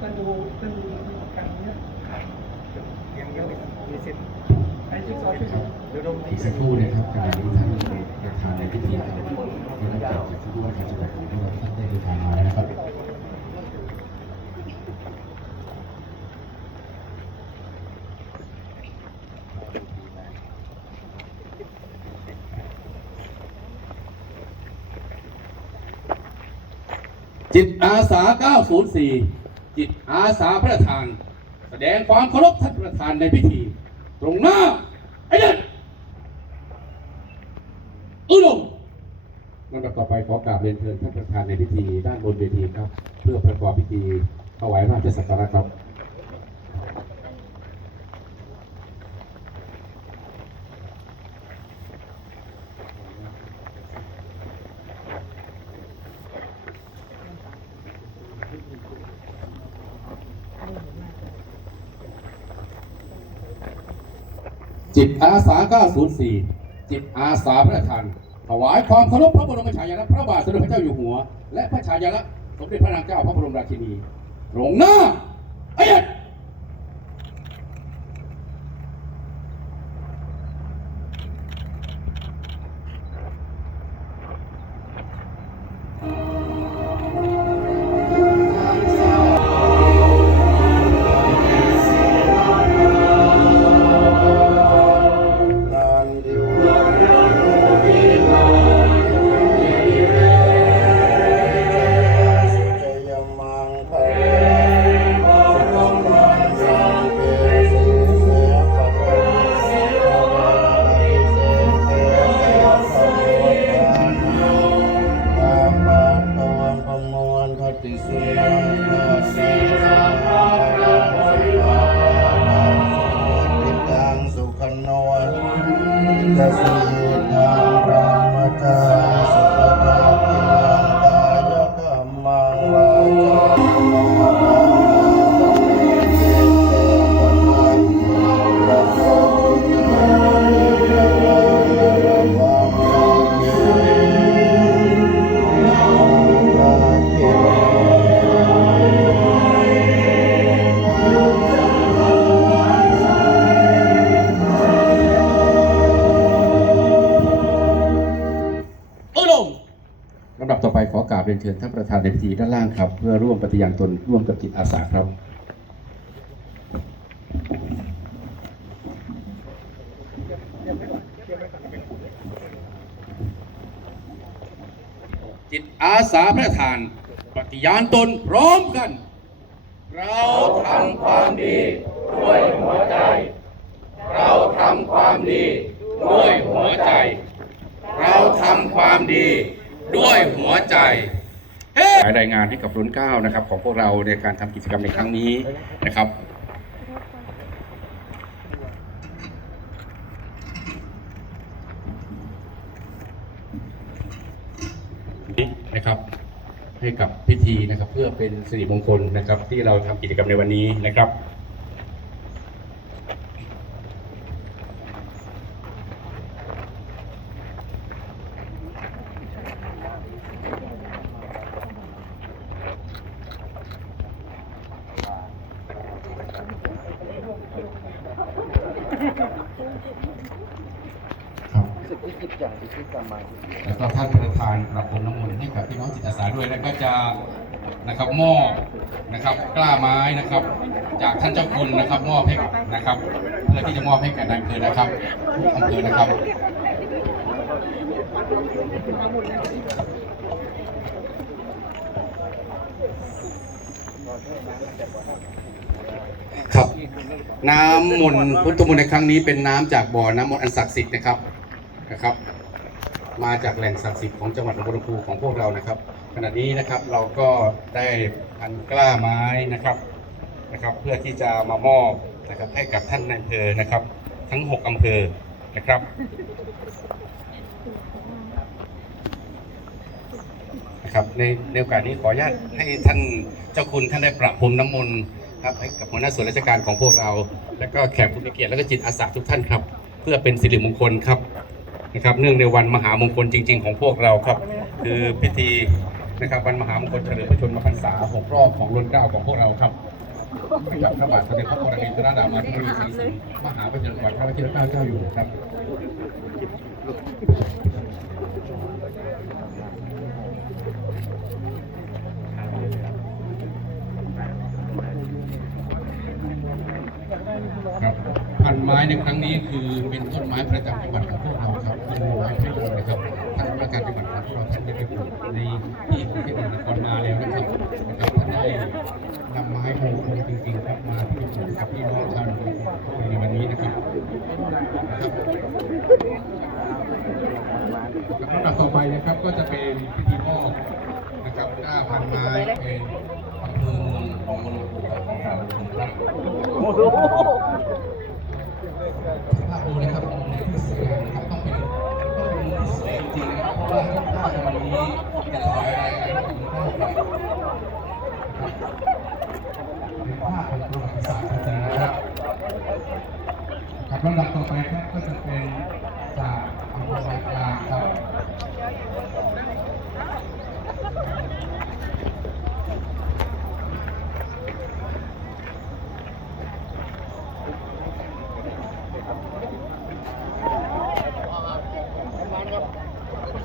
ท่านดูท่านดูการเนี้ยยังยังไม่มีเสร็จไอ้ที่ซอยช่วยเดี๋ยวลง อีกสักครู่นะครับขณะนี้ท่านประธานในพิธีครับได้รับเกียรติจากผู้ว่าการจังหวัดของเราท่านได้เดินทางมาแล้วนะครับจิตอาสา 904 จิตอาสาพระราชทาน แสดงความเคารพท่านประธานในพิธี ตรงหน้า ไอ้เด็ดอุดมลำดับต่อ ไปขอกราบเรียนเชิญท่านประธานในพิธีด้านบนเวทีครับ เพื่อประกอบพิธีถวายราชสักการะครับจิตอาสา 904 จิตอาสาพระราชทาน ถวายความเคารพพระบรมฉายาลักษณ์พระบาทสมเด็จพระเจ้าอยู่หัว และพระฉายาลักษณ์สมเด็จพระนางเจ้าพระบรมราชินีตรงหน้าไอ้เด็ ชิญท่านประธานในพิธีด้านล่างครับ เพื่อร่วมปฏิญาณตนร่วมกับจิตอาสาครับจิตอาสาพระทาน ปฏิญาณตนพร้อมกัน เราทำความดีด้วยหัวใจ เราทำความดีด้วยหัวใจ เราทำความดีด้วยหัวใจ รายงานให้กับรุ่นเก้านะครับ ของพวกเราในการทำกิจกรรมในครั้งนี้นะครับนะครับให้กับพิธีนะครับเพื่อเป็นสิริมงคลนะครับที่เราทำกิจกรรมในวันนี้นะครับ รู้สึกคิดอย่างที่คิดกรรมัง แล้วก็ท่านประธานประพรมน้ำมนต์ให้กับพี่น้องจิตอาสาด้วยแล้วก็จะนะครับมอบนะครับกล้าไม้นะครับ จากท่านเจ้าคุณนะครับมอบให้ นะครับ เพื่อที่จะมอบให้แก่นายอำเภอนะครับทุกอำเภอนะครับครับน้ำมนต์พุทธมนต์ในครั้งนี้เป็นน้ำจากบ่อน้ำมนต์อันศักดิ์สิทธิ์นะครับนะครับ มาจากแหล่งศักดิ์สิทธิ์ของจังหวัดหนองบัวลำพูของพวกเรานะครับ ขณะนี้นะครับเราก็ได้พันกล้าไม้นะครับนะครับ เพื่อที่จะมามอบ นะครับให้กับท่านนายอำเภอนะครับ ทั้ง 6 อำเภอนะครับนะครับในในโอกาสนี้ขออนุญาตให้ท่านเจ้าคุณท่านได้ประพรมน้ำมนต์ครับให้กับหัวหน้าส่วนราชการของพวกเรา และก็แขกผู้มีเกียรติและก็จิตอาสาทุกท่านครับ เพื่อเป็นสิริมงคลครับนะครับ เนื่องในวันมหามงคลจริง ๆ ของพวกเราครับ คือพิธีนะครับวันมหามงคลเฉลิมพระชนมพรรษาหกรอบของรุ่นเก้าของพวกเราครับ ขยับพระบาทสมเด็จพระปรมินทรดามาธิบดีศรีสิงห์มหาวิทยาลัยพระวชิรเกล้าเจ้าอยู่หัวครับพัน ไม้ในครั้งนี้คือเป็นต้นไม้ประจำจังหวัดของพวกเราครับเป็นไม้พิมพ์นะครับท่านปราชการจังหวัดของพวกเราท่านได้ไปปลูกในที่ของที่อื่นก่อนมาแล้วนะครับนะครับท่านได้นำไม้มงคลจริงๆครับมาที่ปลูกกับพี่น้องชาวนองบัวลำพูในวันนี้นะครับครับลำดับต่อไปนะครับก็จะเป็นพิธีมอบนะครับหน้าพันไม้เป็นอำเภอเมืองของบัวลำพูของเราครับ ภาพดูนะครับในที่สวยนะครับต้องเป็นต้องเป็นที่สวยจริงนะครับเพราะว่าทุกภาพในวันนี้จะถวายอะไรกันถึงภาพเป็นภาพประวัติศาสตร์จริงนะครับครับลำดับต่อไปครับก็จะเป็นจากอำเภอวากลางครับ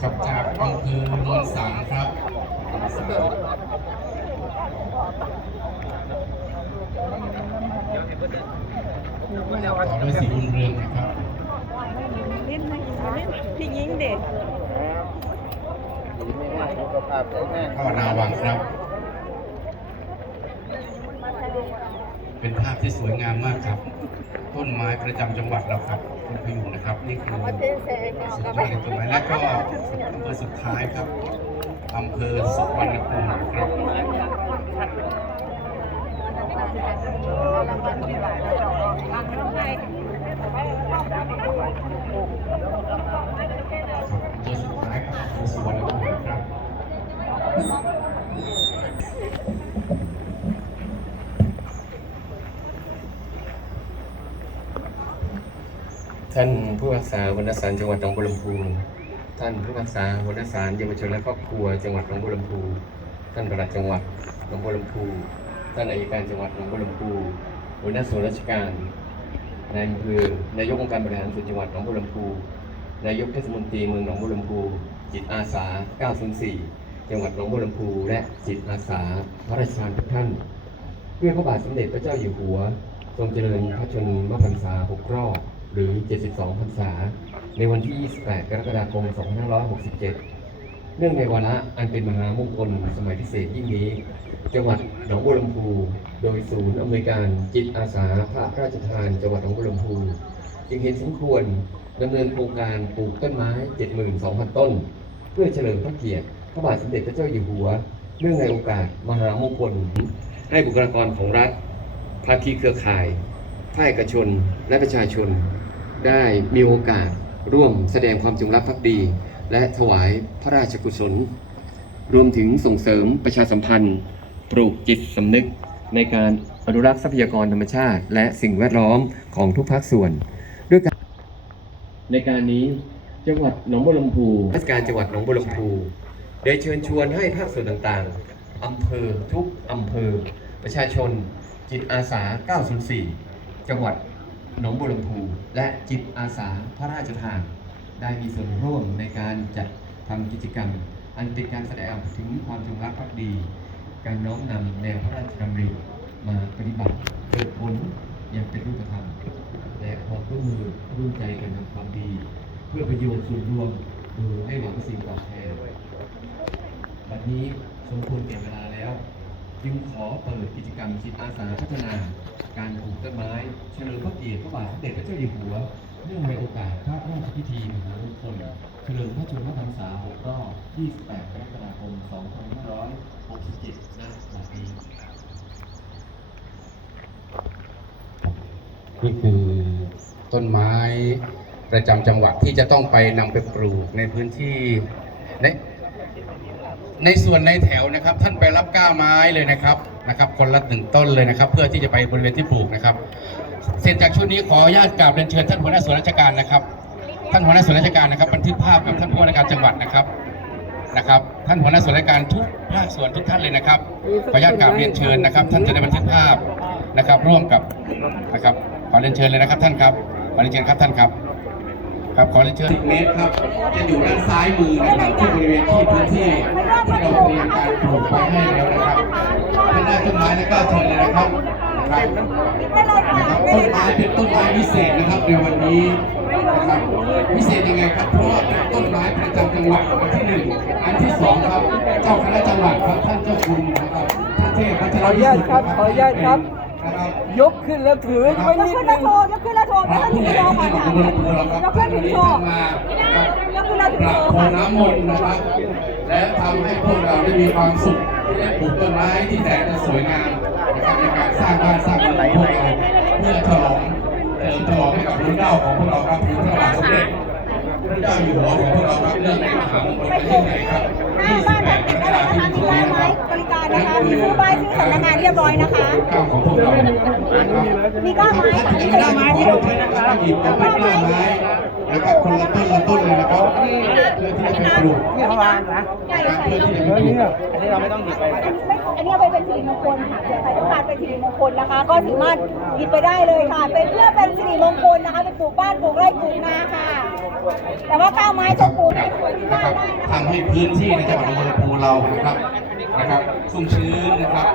ครับจากอำเภอโนนสังครับโนนสังต่อด้วยสีบุญเรืองนะครับเล่นไหมเล่นพี่ยิงเด็กพ่อนาวังครับ เป็นภาพที่สวยงามมากครับ ต้นไม้ประจำจังหวัดเราครับ ต้นพยุงนะครับ นี่คือสุดยอดในต้นไม้และก็อำเภอสุดท้ายครับอำเภอสุวรรณภูมิครับครับอำเภอสุดท้ายครับอำเภอสุวรรณภูมิครับ ท่านผู้รักษาวรรณสารจังหวัดหนองบัวลำพูท่านผู้รักษาวรรณสารเยาวชนและครอบครัวจังหวัดหนองบัวลำพู ท่านประหลัดจังหวัดหนองบัวลำพูท่านอัยการจังหวัดหนองบัวลำพูหัวหน้าส่วนราชการนายอำเภอนายกองค์การบริหารส่วนจังหวัดหนองบัวลำพูนายกเทศมนตรีเมืองหนองบัวลำพู จิตอาสา 904 จังหวัดหนองบัวลำพู และจิตอาสาพระราชทานทุกท่าน เพื่อพระบาทสมเด็จพระเจ้าอยู่หัว ทรงเจริญพระชนมพรรษา6รอบ หรือ 72พรรษา ในวันที่ 28 กรกฎาคม 2567 เนื่องในวาระอันเป็นมหามงคลสมัยพิเศษยิ่งนี้ จังหวัดหนองบัวลำพู โดยศูนย์อำนวยการจิตอาสาพระราชทานจังหวัดหนองบัวลำพู จึงเห็นสมควรดำเนินโครงการปลูกต้นไม้ 72,000 ต้น เพื่อเฉลิมพระเกียรติ พระบาทสมเด็จพระเจ้าอยู่หัว เนื่องในโอกาสมหามงคล ให้บุคลากรของรัฐภาคีเครือข่าย ภาคเอกชนและประชาชน ได้มีโอกาสร่วมแสดงความจงรักภักดี และถวายพระราชกุศล รวมถึงส่งเสริมประชาสัมพันธ์ ปลูกจิตสำนึกในการอนุรักษ์ทรัพยากรธรรมชาติ และสิ่งแวดล้อมของทุกภาคส่วน ด้วยการในการนี้จังหวัดหนองบัวลำพูราชการจังหวัดหนองบัวลำพูได้เชิญชวนให้ภาคส่วนต่างๆอำเภอทุกอำเภอ ประชาชนจิตอาสา 904 จังหวัดหนองบัวลำพูและจิตอาสาพระราชทาน ได้มีส่วนร่วมในการจัดทำกิจกรรม อันเป็นการแสดงถึงความจงรักภักดี การน้อมนำแนวพระราชดำริมาปฏิบัติเกิดผลอย่างเป็นรูปธรรม และขอร่วมมือร่วมใจกันทำความดี เพื่อประโยชน์ส่วนรวมโดยไม่หวังสิ่งตอบแทนบัดนี้สมควรแก่เวลาแล้ว จึงขอเปิดกิจกรรมจิตอาสาพัฒนา การปลูกต้นไม้เฉลิมพระเกียรติพระบาทสมเด็จพระเจ้าอยู่หัวเนื่องในโอกาสพระราชพิธีมหามงคลเฉลิมพระชนมพรรษา6รอบ 28 กรกฎาคม 2567ณบัดนี้นี่คือต้นไม้ประจำจังหวัดที่จะต้องไปนำไปปลูกในพื้นที่ใน ในส่วนในแถวนะครับ ท่านไปรับก้าไม้เลยนะครับนะครับ คนละหนึ่งต้นเลยนะครับ เพื่อที่จะไปบริเวณที่ปลูกนะครับ เสร็จจากชุดนี้ขออนุญาตกราบเรียนเชิญท่านหัวหน้าส่วนราชการนะครับ ท่านหัวหน้าส่วนราชการนะครับ บันทึกภาพกับท่านผู้ว่าราชการจังหวัดนะครับนะครับ ท่านหัวหน้าส่วนราชการทุกภาคส่วนทุกท่านเลยนะครับขออนุญาตกราบเรียนเชิญนะครับ ท่านจะได้บันทึกภาพนะครับ ร่วมกับนะครับขอเรียนเชิญเลยนะครับท่านครับขอเรียนเชิญครับท่านครับ ครับขอเรียนเชิญ10 เมตรครับ จะอยู่ด้านซ้ายมือนะครับที่บริเวณที่พื้นที่ที่เราเตรียมการปลูกไว้ให้แล้วนะครับท่านได้ต้นไม้แล้วก็เชิญเลยนะครับนะครับนะครับ ต้นไม้เป็นต้นไม้พิเศษนะครับในวันนี้นะครับพิเศษยังไงครับเพราะว่าเป็นต้นไม้ประจำจังหวัดอันที่หนึ่งอันที่สองครับ เจ้าคณะจังหวัดครับท่านเจ้าคุณนะครับท่านเทพพัชรวิสุทธิ์ขออนุญาตครับนะครับ ยกขึ้นแล้วถือไว้นิดนึงยกขึ้นแล้วโทรพระผู้ใหญ่ที่จังหวัดอุบลราชธานีเราครับท่านนี้ท่านมาครับยกขึ้นแล้วปรับโพน้ำมนต์นะครับ และทำให้พวกเราได้มีความสุขที่ได้ปลูกต้นไม้ที่แสนจะสวยงามนะครับในการสร้างบ้านสร้างเมืองของพวกเราเพื่อฉลองเฉลิมฉลองให้กับพระเจ้าของพวกเราครับคือพระบาทสมเด็จพระเจ้าอยู่หัวของพวกเราครับเรื่องในมหามงคลประเทศไทยครับ หน้าบ้านทักษิณได้เลยนะคะมีร้านไม้บริการนะคะ มีซื้อใบซื้อสำนักงานเรียบร้อยนะคะ ก้าวของพวกเรานะครับมีก้าไม้ท่านจะไม่ได้ไม้ที่เราใช้นะครับหยิบเอาไปกล้าไม้นะครับคนละต้นละต้นเลยนะครับเพื่อที่จะไปปลูกนี่เขาวางนะใช่นะครับใช่เพื่อที่จะไปปลูกอันนี้เราไม่ต้องหยิบไปอันนี้ไม่อันนี้เอาไปเป็นสิริมงคลค่ะเผื่อใครต้องการเป็นสิริมงคลนะคะ ก็สามารถหยิบไปได้เลยค่ะ เป็นเพื่อเป็นสิริมงคลนะคะไปปลูกบ้านปลูกไร่ปลูกนาค่ะ แต่ว่าก้าวไม้จะปลูกในสวนที่นะบ้าคนรับได้นะคะทำให้พื้นที่ในจังหวัดอุบลราชธานีเรานะครับ นะครับชุ่มชื้นนะครับ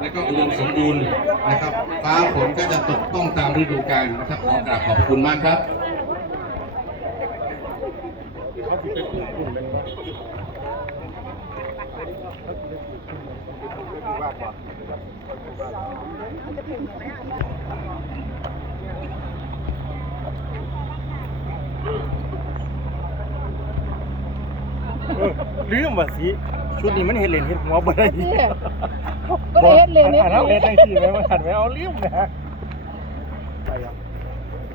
แล้วก็อุดมสมบูรณ์นะครับ ฟ้าฝนก็จะตกต้องตามฤดูกาลนะครับขอกราบขอบคุณมากครับลืมว่าสิ ชุดนี้มันเห็ดเหรียญเห็ดหัวบ่ได้ก็เลยเฮ็ดเลยเฮ็ดอ่านแล้วเห็ดได้สิไหมมันหันไว้เอาลืมนะไปอะ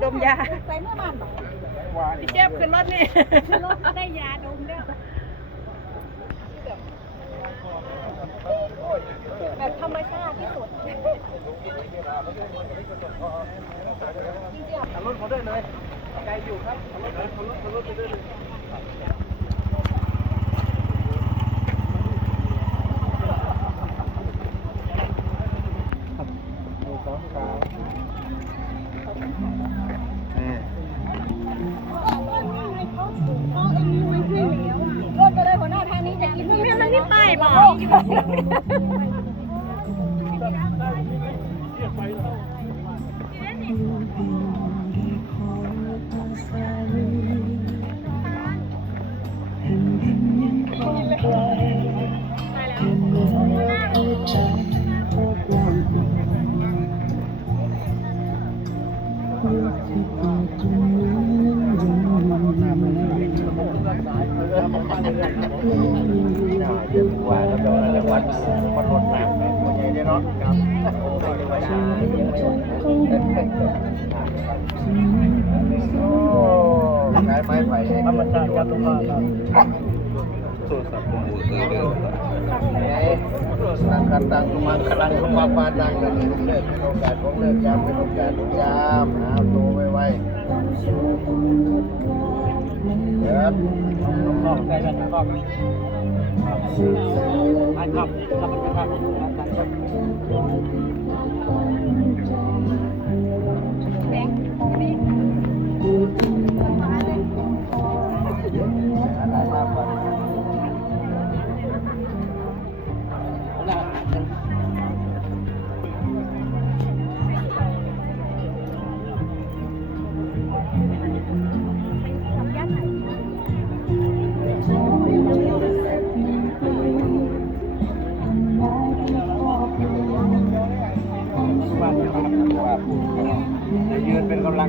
ดมยาใส่เมื่อมันบอกวานพี่เจ็บขึ้นรถนี่รถได้ยาดมแล้วแบบธรรมชาติที่สุดเอารถเขาได้เลยไกลอยู่ครับเอารถเอารถเอารถไปได้เลย no, no, no. แล้วก็จังหดมันหนักคนใหญ่ได้เนาะครับโอ้ไม้ไม้ไผ่ธรรมชาติกันลงมาสู้สัตว์มูเสือเด้อสังกัดตังมังคลังขมาปาดังกันเลิกเป็นโอกาสของเลิกยามเป็นโอกาสของยามหาตัวไวๆเดี๋ยวน้องๆได้กันน้องๆ อัน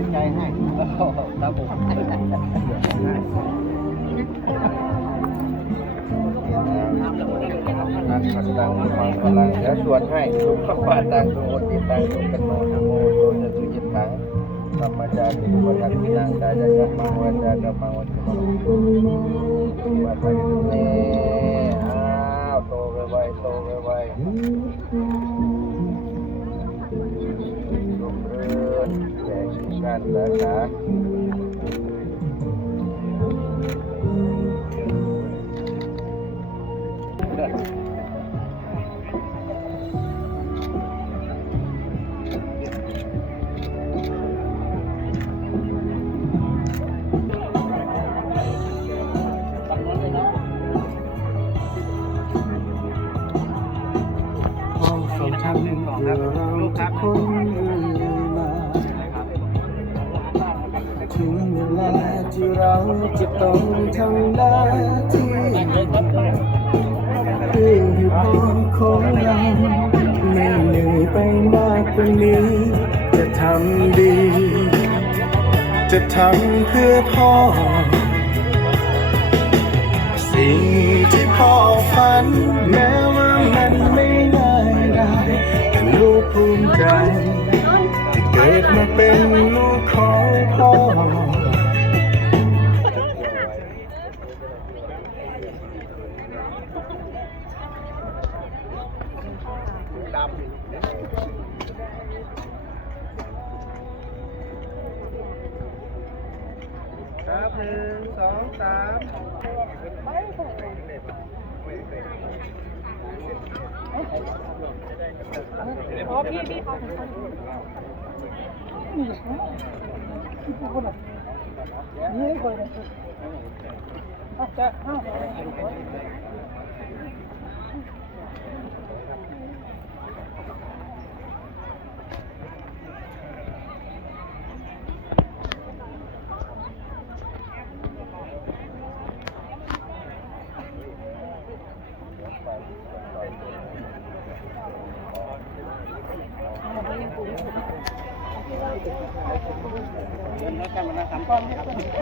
นเป็นกำลังใจให้ครับผมนักขัดตังมังพลังและสวดให้สุขภาพตังสุขติตังสุขกันโนนะโมโตจะตุยิตังจาริวัฒนินังกายกรรมังวาจากรรมังวัจมังวัฒนิเนอ้าวโตไปไวโตไปไว ก่กินการสาข ของเราไม่เหนื่อยไปมากกว่านี้ จะทำดี จะทำเพื่อพ่อ สิ่งที่พ่อฝัน แม้ว่ามันไม่ง่ายได้แต่ลูกภูมิใจที่เกิดมาเป็นลูกของพ่อ ครับหนึ่งสองสามอ๋อพี่พี่เขานี่คนเลยจะ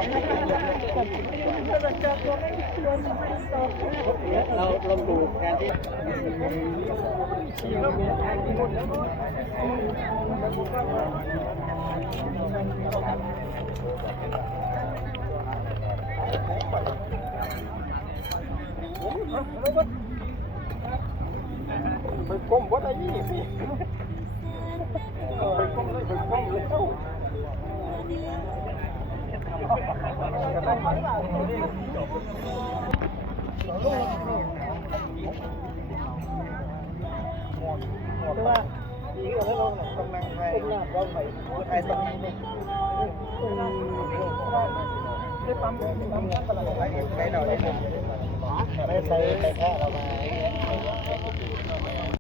เอ้าเราลองดูการที่ไปก้มวัดอะไรนี่พี่ไปก้มเลยไปก้มเลยเอ้า แต่ว่าดีกว่าให้เราต้องนั่งไทยเราไปไทย